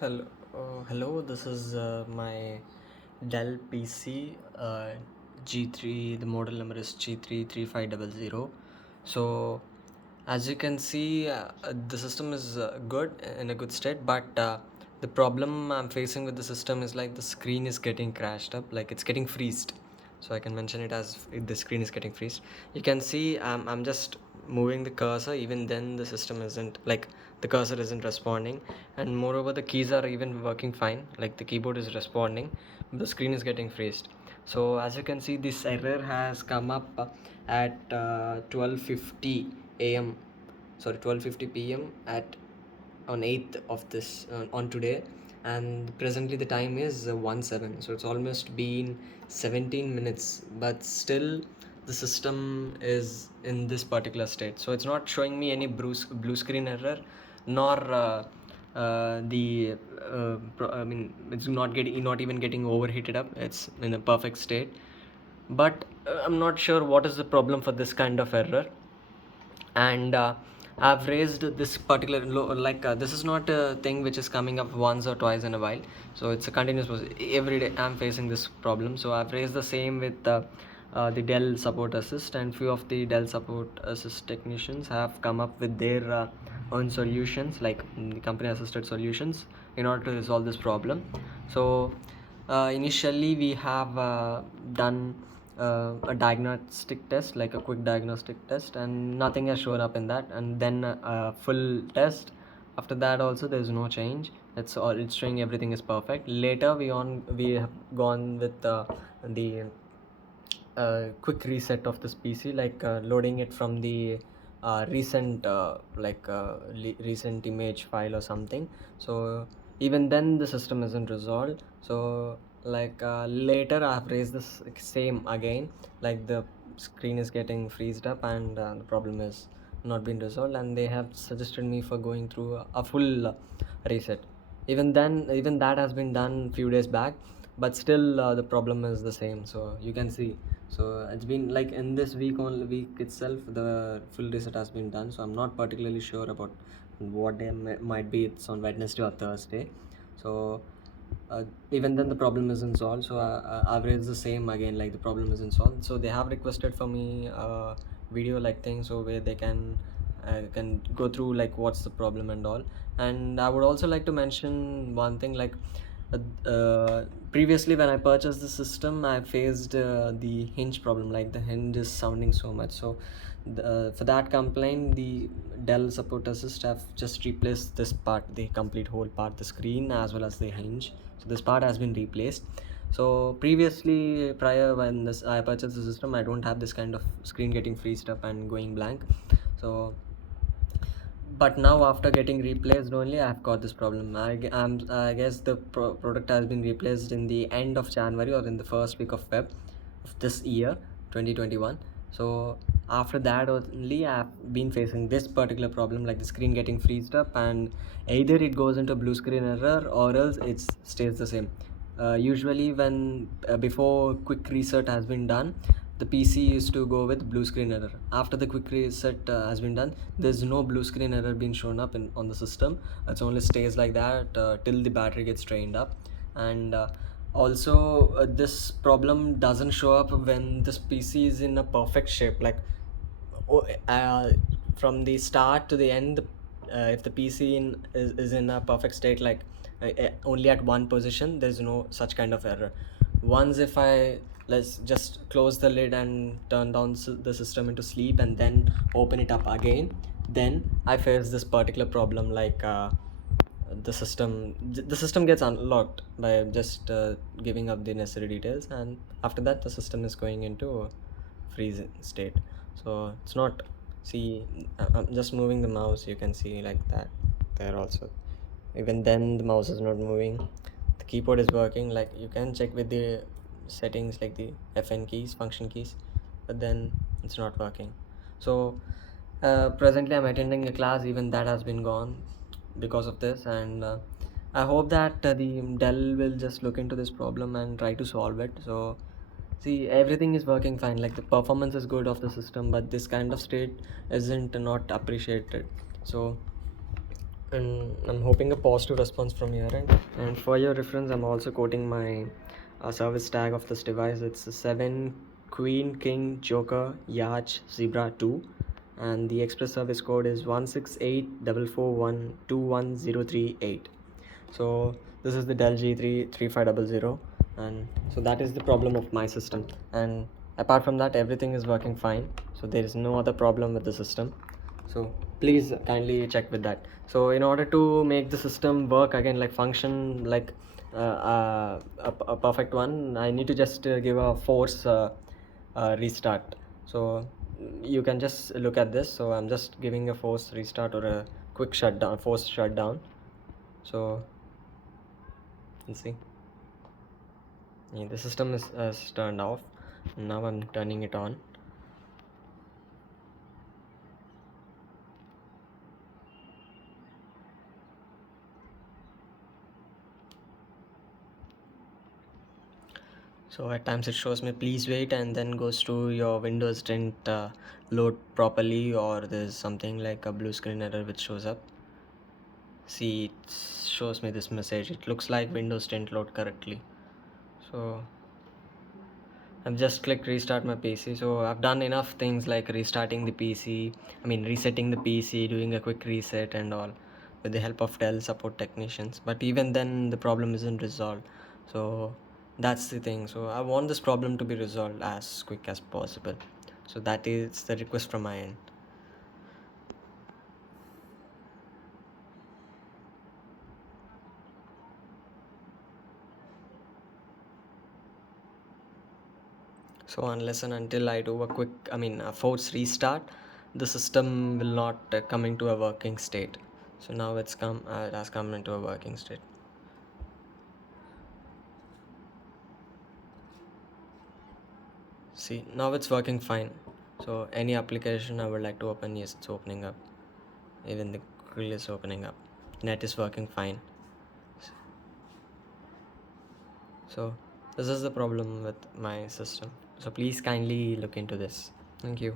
Hello. This is my Dell PC G3. The model number is G33500. So, as you can see, the system is good in a good state, but the problem I'm facing with the system is like the screen is getting crashed up, like it's getting freezed. So I can mention it as the screen is getting freezed. You can see I'm just moving the cursor, even then the system isn't like the cursor isn't responding, and moreover the keys are even working fine, like the keyboard is responding, the screen is getting freezed. So as you can see, this error has come up at 12:50 a.m. sorry, 12:50 p.m. at on 8th of this on today, and presently the time is 1:07, so it's almost been 17 minutes, but still the system is in this particular state. So it's not showing me any blue screen error, nor I mean, it's not even getting overheated up. It's in a perfect state, but I'm not sure what is the problem for this kind of error. And I've raised this particular this is not a thing which is coming up once or twice in a while, so it's a continuous process. Every day I'm facing this problem, so I've raised the same with the Dell support assist, and few of the Dell support assist technicians have come up with their own solutions, like the company assisted solutions, in order to resolve this problem. So initially we have done a diagnostic test, like a quick diagnostic test, and nothing has shown up in that, and then a full test. After that also there's no change. It's showing everything is perfect. Later we have gone with the quick reset of this PC, like loading it from the recent image file or something. So even then the system isn't resolved. So later I've raised this same again, like the screen is getting freezed up, and the problem is not been resolved, and they have suggested me for going through a full reset. Even that has been done few days back, but still the problem is the same. So you can see, so it's been like in this week itself the full reset has been done. So I'm not particularly sure about what day might be. It's on Wednesday or Thursday. So even then the problem isn't solved. So I've raised the same again, like the problem isn't solved. So they have requested for me a video like thing, so where they can go through like what's the problem and all. And I would also like to mention one thing, like previously when I purchased the system, I faced the hinge problem, like the hinge is sounding so much. So for that complaint, the Dell support assist have just replaced this part, the complete whole part, the screen as well as the hinge. So this part has been replaced. So previously, prior when I purchased the system, I don't have this kind of screen getting freezed up and going blank. So but now after getting replaced only, I've got this problem. I guess the product has been replaced in the end of January or in the first week of Feb of this year 2021. So after that only I've been facing this particular problem, like the screen getting freezed up, and either it goes into blue screen error or else it stays the same. Usually when before quick reset has been done, the PC used to go with blue screen error. After the quick reset has been done, there's no blue screen error being shown up on the system. It only stays like that till the battery gets drained up. And also this problem doesn't show up when this PC is in a perfect shape, like oh, from the start to the end. If the PC is in a perfect state, like only at one position, there's no such kind of error. Once if I let's just close the lid and turn down the system into sleep and then open it up again, then I face this particular problem, like the system gets unlocked by just giving up the necessary details, and after that the system is going into freeze state. So it's not, see, I'm just moving the mouse, you can see like that there also. Even then the mouse is not moving. The keyboard is working, like you can check with the settings, like the FN keys, function keys, but then it's not working. So presently I'm attending a class, even that has been gone because of this. And I hope that the Dell will just look into this problem and try to solve it. So see, everything is working fine, like the performance is good of the system, but this kind of state isn't not appreciated. So and I'm hoping a positive response from your end. And for your reference, I'm also quoting my service tag of this device. It's a 7 Queen King Joker Yacht Zebra 2, and the express service code is 16844121038. So this is the Dell G3 3500, and so that is the problem of my system. And apart from that, everything is working fine, so there is no other problem with the system. So please kindly check with that. So in order to make the system work again, like function like a perfect one, I need to just give a force restart. So you can just look at this. So I'm just giving a force restart or a quick shutdown, forced shutdown. So you see, yeah, the system is turned off. Now I'm turning it on. So at times it shows me please wait, and then goes to your Windows didn't load properly, or there's something like a blue screen error which shows up. See, it shows me this message. It looks like Windows didn't load correctly. So I've just clicked restart my PC. So I've done enough things like restarting the PC, resetting the PC, doing a quick reset and all with the help of Dell support technicians. But even then, the problem isn't resolved. So that's the thing. So I want this problem to be resolved as quick as possible. So that is the request from my end. So unless and until I do a force restart, the system will not come into a working state. So now it has come into a working state. See, now it's working fine. So any application I would like to open, yes, it's opening up. Even the grill is opening up. Net is working fine. So this is the problem with my system. So please kindly look into this. Thank you.